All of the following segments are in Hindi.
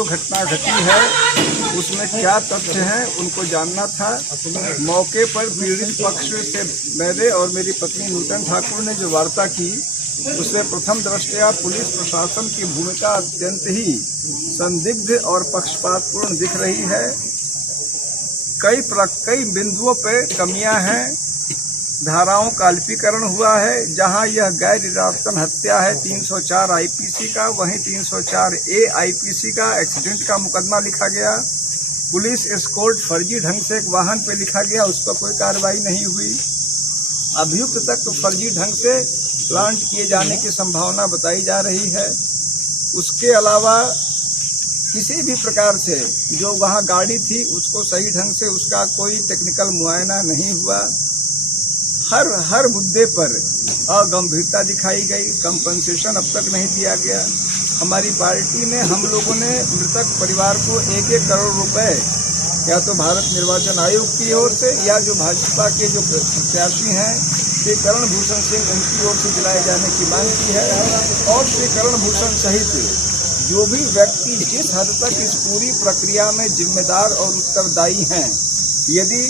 जो घटना घटी है उसमें क्या तथ्य हैं उनको जानना था। मौके पर पीड़ित पक्ष से मेरे और मेरी पत्नी नूतन ठाकुर ने जो वार्ता की उसमें प्रथम दृष्टया पुलिस प्रशासन की भूमिका अत्यंत ही संदिग्ध और पक्षपातपूर्ण दिख रही है। कई बिंदुओं पर कमियां हैं। धाराओं का अल्पीकरण हुआ है। जहां यह गैर इरादतन हत्या है 304 आईपीसी का, वहीं 304 ए आईपीसी का एक्सीडेंट का मुकदमा लिखा गया। पुलिस एस्कॉर्ट फर्जी ढंग से एक वाहन पे लिखा गया, उस पर कोई कार्रवाई नहीं हुई। अभियुक्त तक तो फर्जी ढंग से प्लांट किए जाने की संभावना बताई जा रही है। उसके अलावा किसी भी प्रकार से जो वहां गाड़ी थी उसको सही ढंग से उसका कोई टेक्निकल मुआयना नहीं हुआ। हर मुद्दे पर अगंभीरता दिखाई गई। कंपनसेशन अब तक नहीं दिया गया। हमारी पार्टी ने, हम लोगों ने मृतक परिवार को 1-1 करोड़ रुपए या तो भारत निर्वाचन आयोग की ओर से या जो भाजपा के जो प्रत्याशी हैं श्री करण भूषण सिंह उनकी ओर से दिलाए जाने की मांग की है। और श्री करण भूषण सहित जो भी व्यक्ति जिस हद तक इस पूरी प्रक्रिया में जिम्मेदार और उत्तरदायी हैं, यदि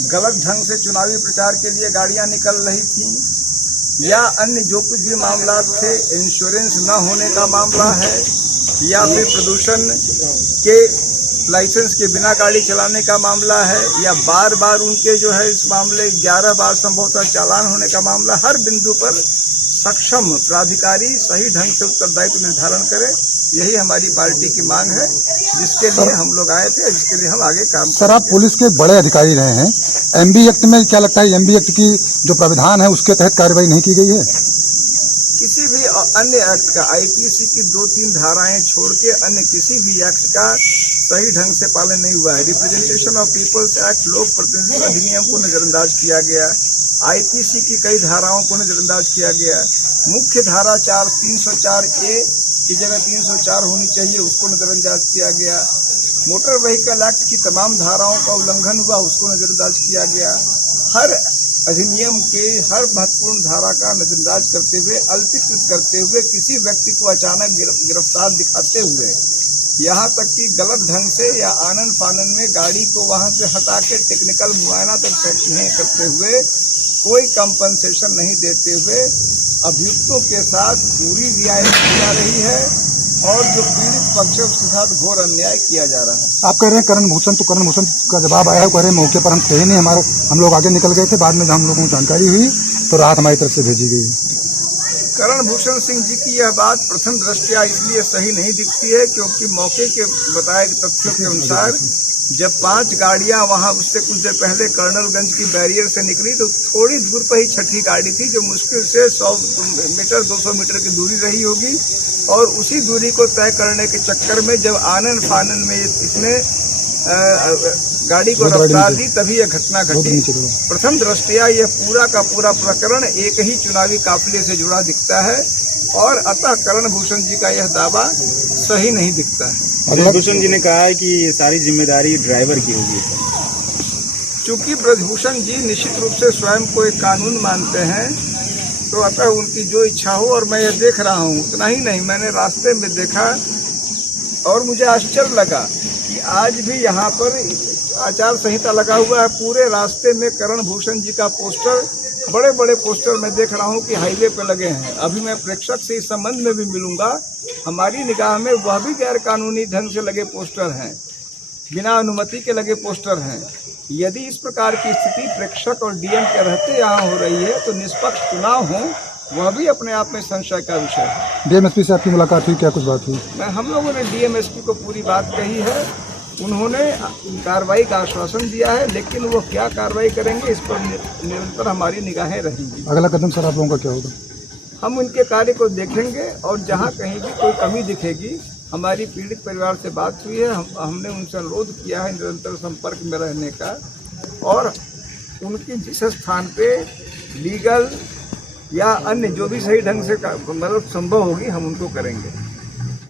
गलत ढंग से चुनावी प्रचार के लिए गाड़ियां निकल रही थी या अन्य जो कुछ भी मामला थे, इंश्योरेंस न होने का मामला है या फिर प्रदूषण के लाइसेंस के बिना गाड़ी चलाने का मामला है या बार बार उनके जो है इस मामले 11 बार संभवतः चालान होने का मामला, हर बिंदु पर सक्षम प्राधिकारी सही ढंग से उत्तरदायित्व निर्धारण करे। यही हमारी पार्टी की मांग है, जिसके लिए हम लोग आए थे, जिसके लिए हम आगे काम सर, आप पुलिस के बड़े अधिकारी रहे हैं। एमबी एक्ट में क्या लगता है, एमबी एक्ट की जो प्राविधान है उसके तहत कार्रवाई नहीं की गई है? किसी भी अन्य एक्ट का, आईपीसी की 2-3 धाराएं छोड़ के अन्य किसी भी एक्ट का सही ढंग से पालन नहीं हुआ है। रिप्रेजेंटेशन ऑफ पीपल्स एक्ट, लोक प्रतिनिधित्व अधिनियम को नजरअंदाज किया गया। आईपीसी की कई धाराओं को नजरअंदाज किया गया। मुख्य धारा 304 ए की जगह 304 होनी चाहिए, उसको नजरअंदाज किया गया। मोटर व्हीकल एक्ट की तमाम धाराओं का उल्लंघन हुआ, उसको नजरअंदाज किया गया। हर अधिनियम के हर महत्वपूर्ण धारा का नजरअंदाज करते हुए, अल्पीकृत करते हुए, किसी व्यक्ति को अचानक गिरफ्तार दिखाते हुए, यहाँ तक कि गलत ढंग से या आनन फानन में गाड़ी को वहां से हटा के टेक्निकल मुआयना तक नहीं करते हुए, कोई कंपनसेशन नहीं देते हुए अभियुक्तों के साथ पूरी रियायत की जा रही है और जो पीड़ित पक्ष है उसके साथ घोर अन्याय किया जा रहा है। आप कह रहे हैं करण भूषण का जवाब आया है, कह रहे हैं मौके पर हम थे ही नहीं, हम लोग आगे निकल गए थे। बाद में जब हम लोगों को जानकारी हुई तो राहत हमारी तरफ से भेजी गई। करण भूषण सिंह जी की यह बात प्रथम दृष्टया इसलिए सही नहीं दिखती है क्योंकि मौके के बताए तथ्यों के अनुसार जब 5 गाड़ियां वहां उससे कुछ देर पहले कर्नलगंज की बैरियर से निकली तो थोड़ी दूर पर ही छठी गाड़ी थी, जो मुश्किल से 100 मीटर 200 मीटर की दूरी रही होगी। और उसी दूरी को तय करने के चक्कर में जब आनन फानन में इसने गाड़ी को रफ्तार दी, तभी यह घटना घटी। प्रथम दृष्टया यह पूरा का पूरा प्रकरण एक ही चुनावी काफिले से जुड़ा दिखता है और अतः करण भूषण जी का यह दावा सही नहीं दिखता है। ब्रजभूषण जी ने कहा है कि ये सारी जिम्मेदारी ड्राइवर की होगी। चूंकि ब्रजभूषण जी निश्चित रूप से स्वयं को एक कानून मानते हैं, तो अतः उनकी जो इच्छा हो, और मैं यह देख रहा हूँ, उतना ही नहीं, मैंने रास्ते में देखा और मुझे आश्चर्य लगा कि आज भी यहाँ पर आचार संहिता लगा हुआ है। पूरे रास्ते में करण भूषण जी का पोस्टर, बड़े बड़े पोस्टर मैं देख रहा हूँ कि हाईवे पे लगे हैं। अभी मैं प्रेक्षक से इस संबंध में भी मिलूंगा। हमारी निगाह में वह भी गैर कानूनी ढंग से लगे पोस्टर हैं, बिना अनुमति के लगे पोस्टर हैं। यदि इस प्रकार की स्थिति प्रेक्षक और डीएम के रहते यहाँ हो रही है तो निष्पक्ष चुनाव हो, वह भी अपने आप में संशय का विषय है। डीएमएसपी से आपकी मुलाकात हुई, क्या कुछ बात हुई? हम लोगों ने डीएमएसपी को पूरी बात कही है। उन्होंने कार्रवाई का आश्वासन दिया है, लेकिन वो क्या कार्रवाई करेंगे इस पर निरंतर हमारी निगाहें रहेंगी। अगला कदम सर आप लोगों का क्या होगा? हम उनके कार्य को देखेंगे और जहां कहीं भी कोई कमी दिखेगी, हमारी पीड़ित परिवार से बात हुई है, हमने उनसे अनुरोध किया है निरंतर संपर्क में रहने का, और उनकी जिस स्थान पे लीगल या अन्य जो भी सही ढंग से मदद संभव होगी हम उनको करेंगे।